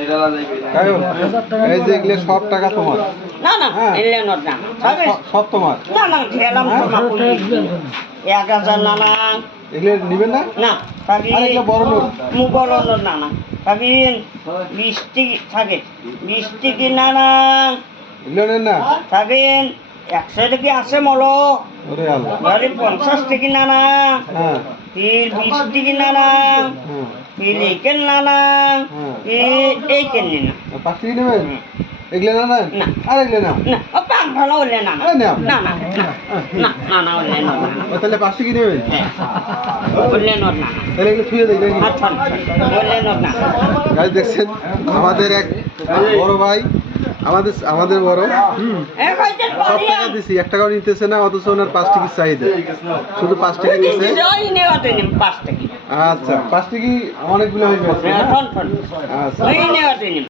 এই যে এগুলো সব টাকা তোমার? না না এলে নট না সব তোমার? না না ঠেলাম তোমার 1000 না না এগুলো নিবেন না? না থাকি আরেকটা বড় নোট। বড় নোট না না থাকি 20 টিকি থাকে 20 টিকি না না এগুলো নেন না? থাকেন 100 টাকি আছে মলো ওরে আল্লাহ। বাড়ি 50 টাকি না না হ্যাঁ ফির 20 টাকি না না হ্যাঁ ফির এইকেন না না এইকেন না 5 টাকা নেবেন? এগুলো না নেন? না। আর এগুলো না? না ও পান ভালো হলে না না আরে নাও। না না না না না হলে না ও তাহলে 5 টাকা নেবেন? হলে না না তাহলে এগুলো ছুঁয়ে দেয় নাকি? আচ্ছা হলে না না গাইস দেখছেন আমাদের এক বড় ভাই, আমাদের বড় এ কইতে সব টাকা দিছি, 1 টাকাও নিতেছে না, অথচ ওনার 5 টাকা চাহিদা, শুধু 5 টাকা দিচ্ছে। জয় নেওয়া তো নিম 5 টাকি আচ্ছা 5 টাকা অনেকগুলো হয়ে গেছে। ফোন ফোন আচ্ছা ওই নেওয়া তো নিম